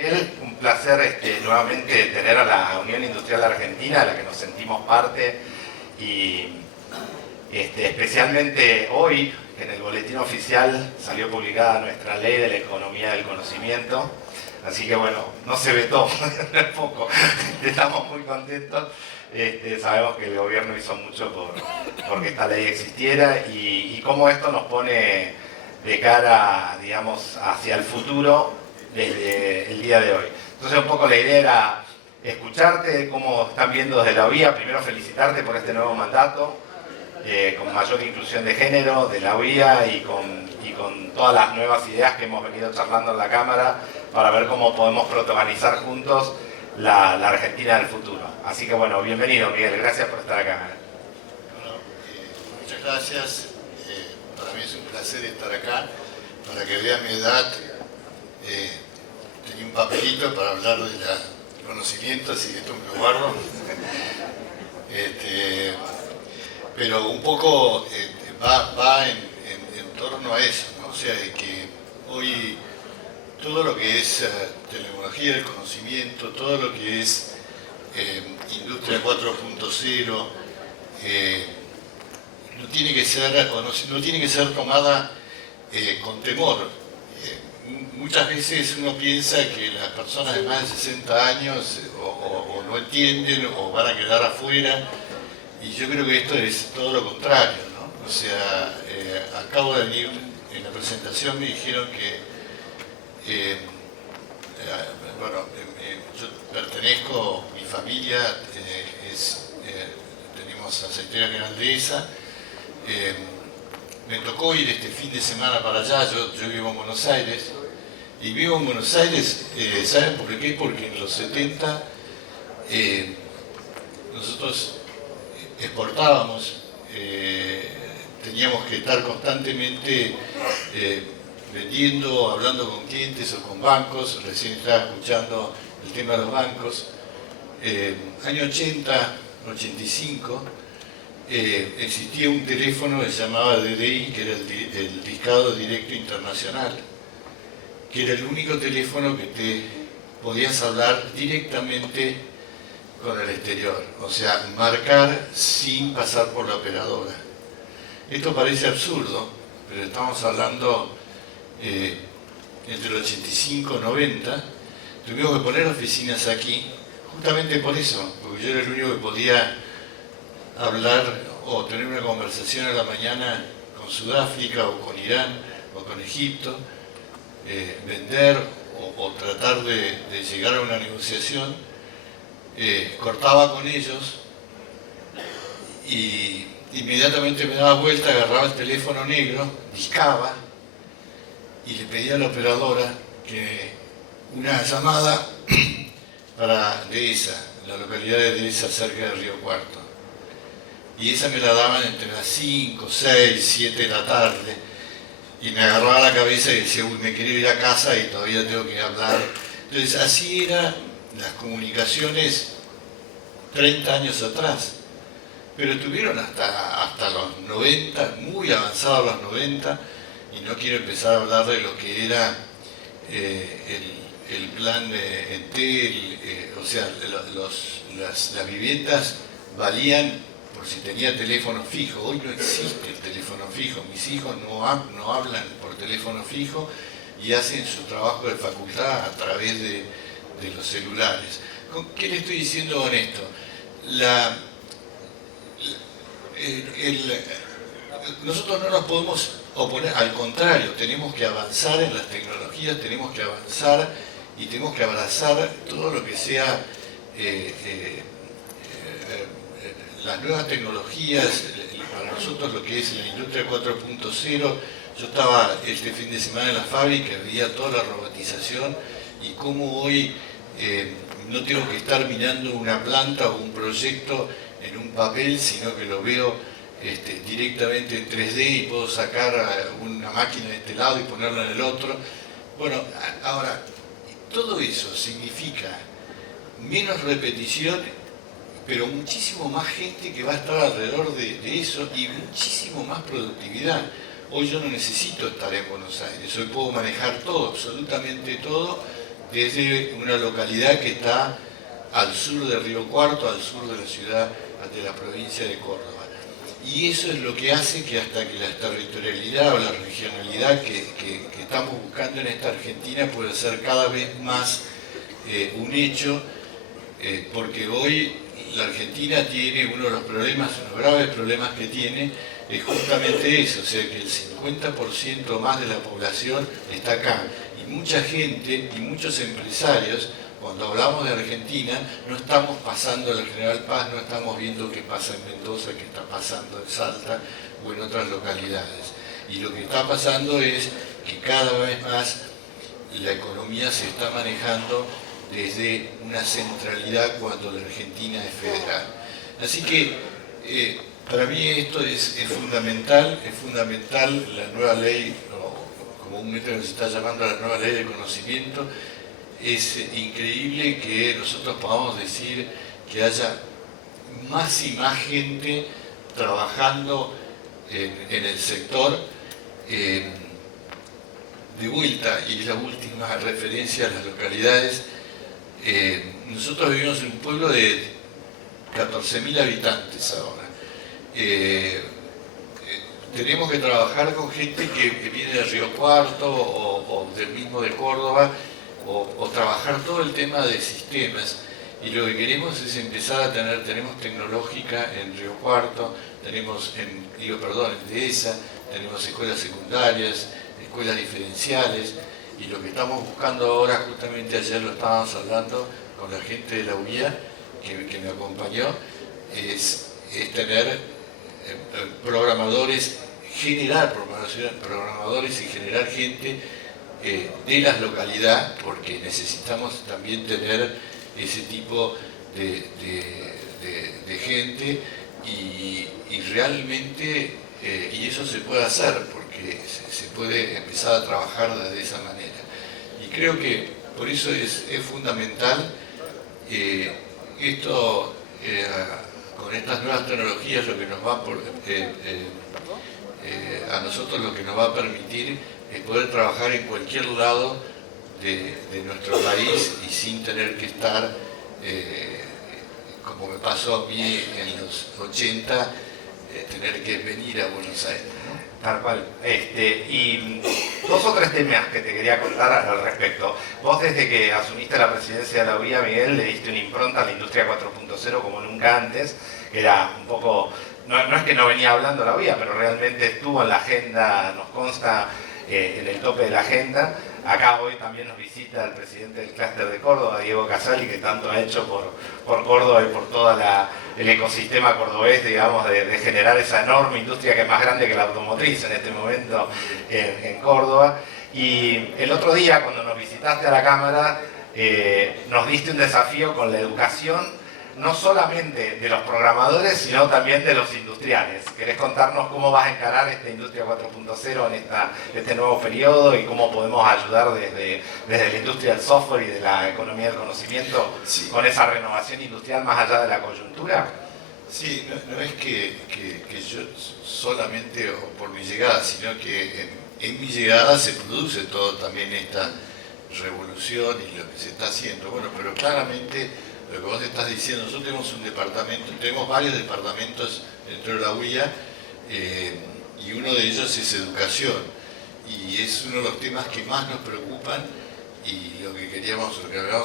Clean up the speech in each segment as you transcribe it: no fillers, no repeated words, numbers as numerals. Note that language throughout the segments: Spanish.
Miguel, un placer nuevamente tener a la Unión Industrial Argentina, a la que nos sentimos parte, y especialmente hoy, que en el boletín oficial salió publicada nuestra ley de la economía del conocimiento, así que bueno, no se vetó, no es poco, estamos muy contentos. Sabemos que el gobierno hizo mucho porque esta ley existiera y cómo esto nos pone de cara, digamos, hacia el futuro desde el día de hoy. Entonces un poco la idea era escucharte, cómo están viendo desde la UIA, primero felicitarte por este nuevo mandato, con mayor inclusión de género de la UIA y con todas las nuevas ideas que hemos venido charlando en la Cámara para ver cómo podemos protagonizar juntos la Argentina del futuro. Así que bueno, bienvenido Miguel, gracias por estar acá. Bueno, muchas gracias, para mí es un placer estar acá. Para que vean mi edad, tenía un papelito para hablar de conocimiento, así que esto me lo guardo. Pero un poco va en torno a eso, ¿no? O sea, de que hoy todo lo que es tecnología del conocimiento, todo lo que es industria 4.0, no tiene que ser tomada con temor. Muchas veces uno piensa que las personas de más de 60 años o no entienden o van a quedar afuera, y yo creo que esto es todo lo contrario, ¿no? O sea, acabo de venir en la presentación, me dijeron que bueno, yo pertenezco, mi familia tenemos aceitera General Dehesa. Me tocó ir este fin de semana para allá, yo vivo en Buenos Aires, y vivo en Buenos Aires, ¿saben por qué? Porque en los 70 nosotros exportábamos, teníamos que estar constantemente vendiendo, hablando con clientes o con bancos. Recién estaba escuchando el tema de los bancos. Año 80, 85, existía un teléfono que se llamaba DDI, que era el Discado Directo Internacional, que era el único teléfono que te podías hablar directamente con el exterior, o sea, marcar sin pasar por la operadora. Esto parece absurdo, pero estamos hablando entre el 85 y 90, tuvimos que poner oficinas aquí, justamente por eso, porque yo era el único que podía hablar o tener una conversación a la mañana con Sudáfrica o con Irán o con Egipto, vender o tratar de llegar a una negociación. Cortaba con ellos y inmediatamente me daba vuelta, agarraba el teléfono negro, discaba y le pedía a la operadora que una llamada para Dehesa, la localidad de Dehesa, cerca de Río Cuarto. Y esa me la daban entre las 5, 6, 7 de la tarde, y me agarraba la cabeza y decía, uy, me quiero ir a casa y todavía tengo que hablar. Entonces así eran las comunicaciones 30 años atrás, pero estuvieron hasta los 90, muy avanzados los 90, y no quiero empezar a hablar de lo que era el plan de Entel, o sea, las viviendas valían por si tenía teléfono fijo. Hoy no existe el teléfono fijo, mis hijos no hablan por teléfono fijo y hacen su trabajo de facultad a través de los celulares. ¿Qué le estoy diciendo con esto? Nosotros no nos podemos oponer, al contrario, tenemos que avanzar en las tecnologías, tenemos que avanzar y tenemos que abrazar todo lo que sea las nuevas tecnologías. Para nosotros lo que es la industria 4.0, yo estaba este fin de semana en la fábrica, veía toda la robotización y cómo hoy no tengo que estar mirando una planta o un proyecto en un papel, sino que lo veo directamente en 3D y puedo sacar una máquina de este lado y ponerla en el otro. Bueno, ahora, todo eso significa menos repetición, pero muchísimo más gente que va a estar alrededor de eso y muchísimo más productividad. Hoy yo no necesito estar en Buenos Aires, hoy puedo manejar todo, absolutamente todo, desde una localidad que está al sur de Río Cuarto, al sur de la ciudad, de la provincia de Córdoba. Y eso es lo que hace que hasta que la territorialidad o la regionalidad que estamos buscando en esta Argentina pueda ser cada vez más un hecho, porque hoy la Argentina tiene uno de los problemas, unos graves problemas que tiene, es justamente eso, o sea que el 50% más de la población está acá. Y mucha gente y muchos empresarios, cuando hablamos de Argentina, no estamos pasando en el General Paz, no estamos viendo qué pasa en Mendoza, qué está pasando en Salta o en otras localidades. Y lo que está pasando es que cada vez más la economía se está manejando desde una centralidad cuando la Argentina es federal. Así que para mí esto es fundamental la nueva ley, o comúnmente se está llamando la nueva ley de conocimiento. Es increíble que nosotros podamos decir que haya más y más gente trabajando en el sector. De vuelta, y la última referencia a las localidades, nosotros vivimos en un pueblo de 14.000 habitantes ahora. Tenemos que trabajar con gente que viene de Río Cuarto o del mismo de Córdoba, o trabajar todo el tema de sistemas. Y lo que queremos es empezar a tenemos tecnológica en Río Cuarto, tenemos en Dehesa, tenemos escuelas secundarias, escuelas diferenciales, y lo que estamos buscando ahora, justamente ayer lo estábamos hablando con la gente de la UIA, que me acompañó, es tener programadores, generar programadores y generar gente de la localidad, porque necesitamos también tener ese tipo de gente y realmente, y eso se puede hacer, porque se puede empezar a trabajar de esa manera. Y creo que por eso es fundamental esto, con estas nuevas tecnologías, lo que nos va a nosotros lo que nos va a permitir es poder trabajar en cualquier lado de nuestro país y sin tener que estar, como me pasó a mí en los 80, tener que venir a Buenos Aires, ¿no? Tal cual. Y dos o tres temas que te quería contar al respecto. Vos, desde que asumiste la presidencia de la UIA, Miguel, le diste una impronta a la industria 4.0 como nunca antes, que era un poco, no es que no venía hablando la UIA, pero realmente estuvo en la agenda, nos consta, en el tope de la agenda. Acá hoy también nos visita el presidente del clúster de Córdoba, Diego Casali, que tanto ha hecho por Córdoba y por todo el ecosistema cordobés, digamos, de generar esa enorme industria que es más grande que la automotriz en este momento en Córdoba. Y el otro día, cuando nos visitaste a la Cámara, nos diste un desafío con la educación, no solamente de los programadores, sino también de los industriales. ¿Querés contarnos cómo vas a encarar esta industria 4.0 en este nuevo periodo y cómo podemos ayudar desde la industria del software y de la economía del conocimiento con esa renovación industrial más allá de la coyuntura? Sí, no es que yo solamente o por mi llegada, sino que en mi llegada se produce todo también esta revolución y lo que se está haciendo. Bueno, pero claramente lo que vos estás diciendo, nosotros tenemos un departamento, tenemos varios departamentos dentro de la UIA, y uno de ellos es educación, y es uno de los temas que más nos preocupan, y lo que habíamos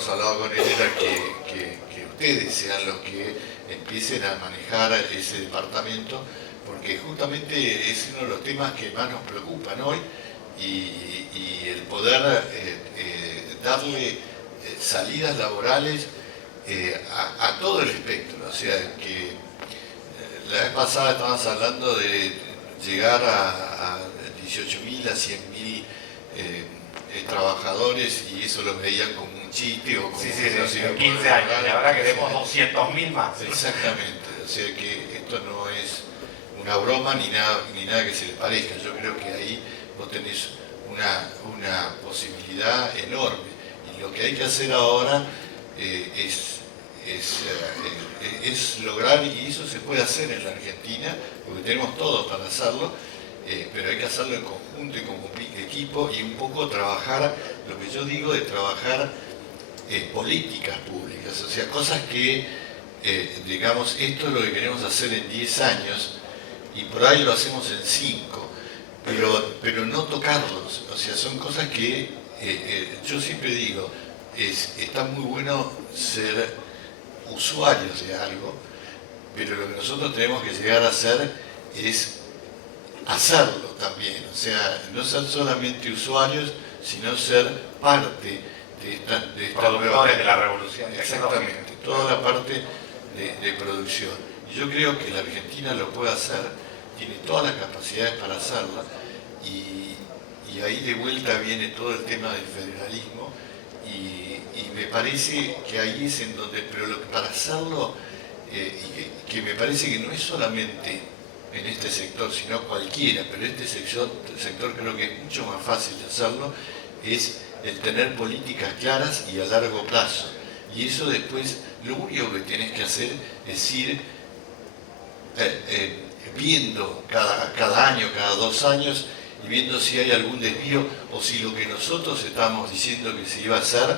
hablado con él era que ustedes sean los que empiecen a manejar ese departamento, porque justamente es uno de los temas que más nos preocupan hoy, y el poder darle salidas laborales a todo el espectro. O sea que la vez pasada estábamos hablando de llegar a 18.000 a 100.000 trabajadores, y eso lo veían como un chiste o como en 15 años, y ahora queremos 200.000 más. Exactamente, o sea que esto no es una broma ni nada que se le parezca. Yo creo que ahí vos tenés una posibilidad enorme, y lo que hay que hacer ahora es lograr, y eso se puede hacer en la Argentina, porque tenemos todo para hacerlo, pero hay que hacerlo en conjunto y como equipo, y un poco trabajar, lo que yo digo de trabajar políticas públicas, o sea, cosas que, digamos, esto es lo que queremos hacer en 10 años y por ahí lo hacemos en 5, pero no tocarlos, o sea, son cosas que yo siempre digo, está muy bueno ser usuarios de algo, pero lo que nosotros tenemos que llegar a hacer es hacerlo también, o sea, no ser solamente usuarios, sino ser parte de esta productores de la revolución. Exactamente, toda la parte de producción. Y yo creo que la Argentina lo puede hacer, tiene todas las capacidades para hacerla, y ahí de vuelta viene todo el tema del federalismo, y me parece que ahí es en donde, pero para hacerlo, que me parece que no es solamente en este sector, sino cualquiera, pero este sector creo que es mucho más fácil de hacerlo, es el tener políticas claras y a largo plazo. Y eso después, lo único que tienes que hacer es ir viendo cada año, cada 2 años, y viendo si hay algún desvío o si lo que nosotros estamos diciendo que se iba a hacer,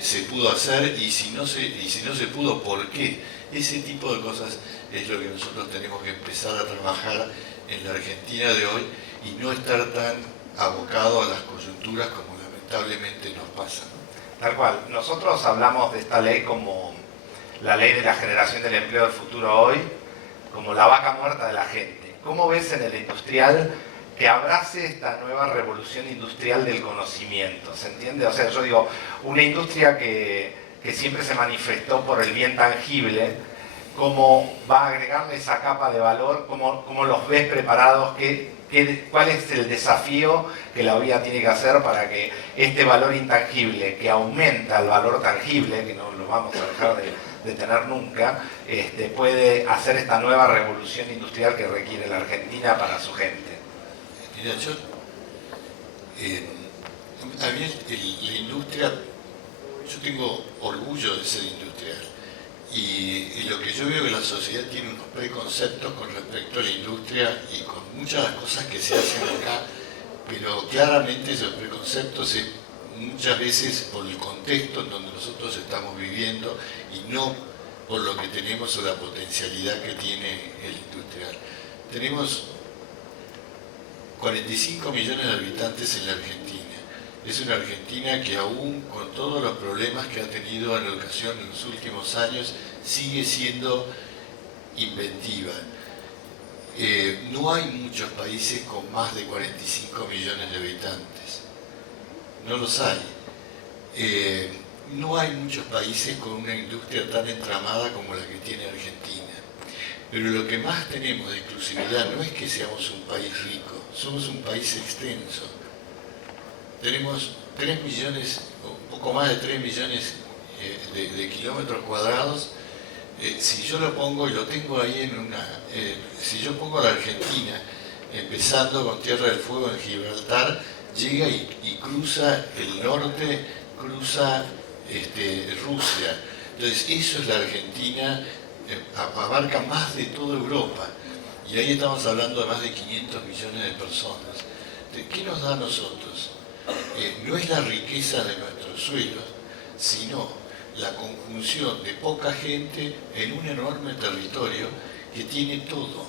se pudo hacer, y si no se pudo, ¿por qué? Ese tipo de cosas es lo que nosotros tenemos que empezar a trabajar en la Argentina de hoy y no estar tan abocado a las coyunturas como lamentablemente nos pasa, ¿no? Tal cual. Nosotros hablamos de esta ley como la ley de la generación del empleo del futuro hoy, como la vaca muerta de la gente. ¿Cómo ves en el industrial que abrace esta nueva revolución industrial del conocimiento? ¿Se entiende? O sea, yo digo, una industria que siempre se manifestó por el bien tangible, ¿cómo va a agregarle esa capa de valor? ¿Cómo los ves preparados? ¿Cuál es el desafío que la OIA tiene que hacer para que este valor intangible, que aumenta el valor tangible, que no lo vamos a dejar de tener nunca, puede hacer esta nueva revolución industrial que requiere la Argentina para su gente? Mira, a mí la industria, yo tengo orgullo de ser industrial, y lo que yo veo es que la sociedad tiene unos preconceptos con respecto a la industria y con muchas de las cosas que se hacen acá, pero claramente esos preconceptos muchas veces por el contexto en donde nosotros estamos viviendo y no por lo que tenemos o la potencialidad que tiene el industrial. Tenemos 45 millones de habitantes en la Argentina. Es una Argentina que aún con todos los problemas que ha tenido en la educación en los últimos años, sigue siendo inventiva. No hay muchos países con más de 45 millones de habitantes. No los hay. No hay muchos países con una industria tan entramada como la que tiene Argentina. Pero lo que más tenemos de exclusividad no es que seamos un país rico, somos un país extenso. Tenemos 3 millones, un poco más de 3 millones de kilómetros cuadrados. Si yo lo pongo, y lo tengo ahí si yo pongo la Argentina, empezando con Tierra del Fuego en Gibraltar, llega y cruza el norte, cruza Rusia. Entonces eso es la Argentina, abarca más de toda Europa, y ahí estamos hablando de más de 500 millones de personas. ¿Qué nos da a nosotros? No es la riqueza de nuestros suelos, sino la conjunción de poca gente en un enorme territorio que tiene todo.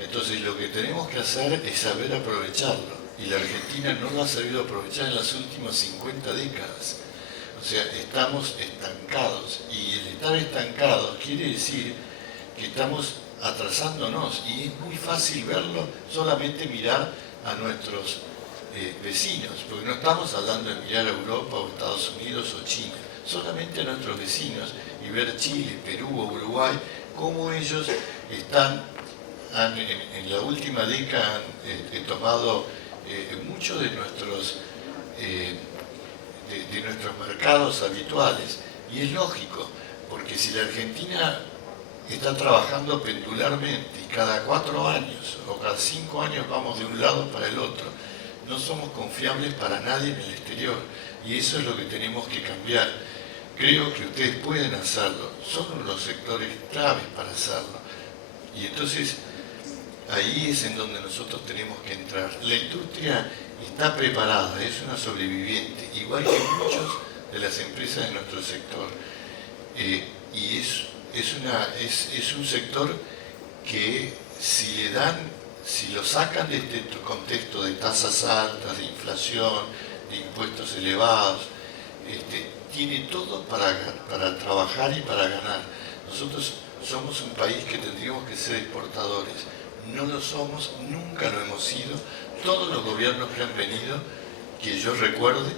Entonces lo que tenemos que hacer es saber aprovecharlo, y la Argentina no lo ha sabido aprovechar en las últimas 50 décadas. O sea, estamos estancados, y el estar estancados quiere decir que estamos atrasándonos, y es muy fácil verlo, solamente mirar a nuestros vecinos, porque no estamos hablando de mirar a Europa o Estados Unidos o China, solamente a nuestros vecinos, y ver Chile, Perú o Uruguay, cómo ellos en la última década han tomado muchos de nuestros mercados habituales. Y es lógico, porque si la Argentina está trabajando pendularmente y cada 4 años o cada 5 años vamos de un lado para el otro, no somos confiables para nadie en el exterior, y eso es lo que tenemos que cambiar. Creo que ustedes pueden hacerlo, son los sectores claves para hacerlo, y entonces ahí es en donde nosotros tenemos que entrar. La industria está preparada, es una sobreviviente, igual que muchos de las empresas de nuestro sector. Y es un sector que si lo sacan de este contexto de tasas altas, de inflación, de impuestos elevados, tiene todo para trabajar y para ganar. Nosotros somos un país que tendríamos que ser exportadores. No lo somos, nunca lo hemos sido. Todos los gobiernos que han venido, que yo recuerde,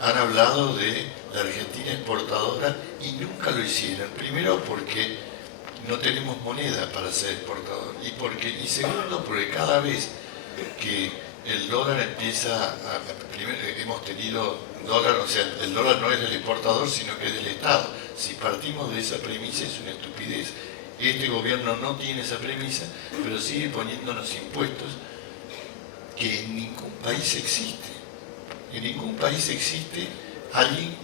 han hablado de la Argentina exportadora y nunca lo hicieron. Primero porque no tenemos moneda para ser exportador y segundo porque cada vez que el dólar empieza primero hemos tenido dólar, o sea, el dólar no es del exportador sino que es del Estado. Si partimos de esa premisa es una estupidez. Este gobierno no tiene esa premisa, pero sigue poniéndonos impuestos que en ningún país existe. En ningún país existe alguien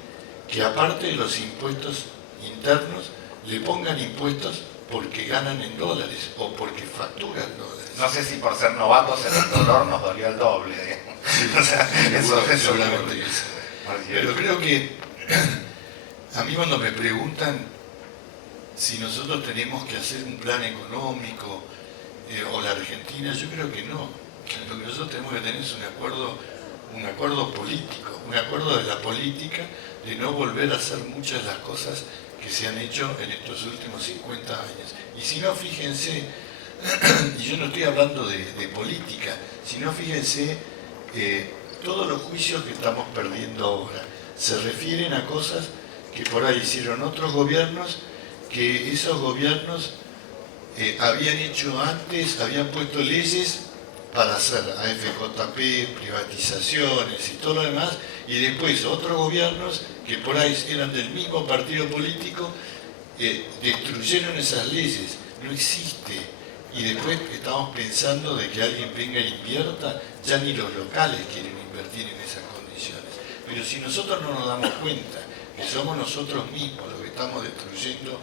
que aparte de los impuestos internos le pongan impuestos porque ganan en dólares o porque facturan dólares. No sé si por ser novatos en el dolor nos dolió el doble, digamos. Sí, o sea, eso seguramente que sí. Pero creo que a mí cuando me preguntan si nosotros tenemos que hacer un plan económico o la Argentina, yo creo que no. Lo que nosotros tenemos que tener es un acuerdo político, un acuerdo de la política de no volver a hacer muchas de las cosas que se han hecho en estos últimos 50 años. Y si no, fíjense, y yo no estoy hablando de política, sino fíjense, todos los juicios que estamos perdiendo ahora se refieren a cosas que por ahí hicieron otros gobiernos, que esos gobiernos habían hecho antes, habían puesto leyes para hacer AFJP, privatizaciones y todo lo demás, y después otros gobiernos que por ahí eran del mismo partido político, destruyeron esas leyes, no existe. Y después estamos pensando de que alguien venga e invierta, ya ni los locales quieren invertir en esas condiciones. Pero si nosotros no nos damos cuenta que somos nosotros mismos los que estamos destruyendo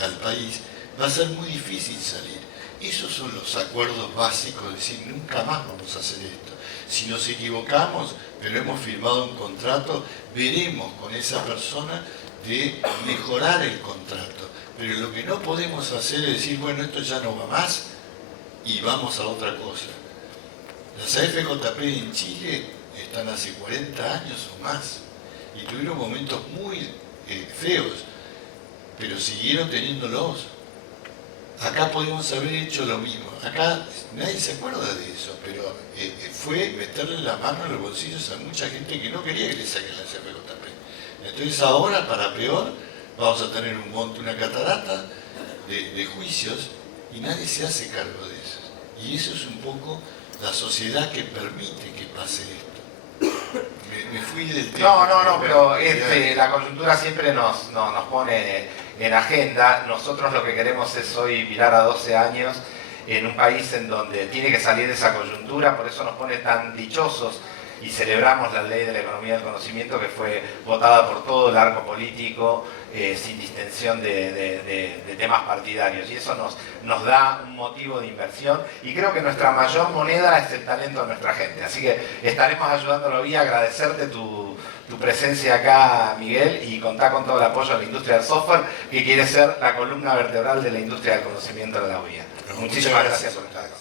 al país, va a ser muy difícil salir. Esos son los acuerdos básicos, es decir, nunca más vamos a hacer esto. Si nos equivocamos, pero hemos firmado un contrato, veremos con esa persona de mejorar el contrato. Pero lo que no podemos hacer es decir, bueno, esto ya no va más y vamos a otra cosa. Las AFJP en Chile están hace 40 años o más y tuvieron momentos muy feos, pero siguieron teniéndolos. Acá podemos haber hecho lo mismo. Acá nadie se acuerda de eso, pero fue meterle la mano en los bolsillos a mucha gente que no quería que le saquen las AFJP. Entonces ahora, para peor, vamos a tener una catarata de juicios y nadie se hace cargo de eso. Y eso es un poco la sociedad que permite que pase esto. Me fui del tema. No, pero la coyuntura siempre nos pone en agenda. Nosotros lo que queremos es hoy mirar a 12 años en un país en donde tiene que salir de esa coyuntura, por eso nos pone tan dichosos y celebramos la ley de la economía del conocimiento que fue votada por todo el arco político sin distensión de temas partidarios, y eso nos da un motivo de inversión, y creo que nuestra mayor moneda es el talento de nuestra gente, así que estaremos ayudándolo y agradecerte tu presencia acá, Miguel, y contar con todo el apoyo de la industria del software, que quiere ser la columna vertebral de la industria del conocimiento de la UIA. Muchísimas gracias por estar acá.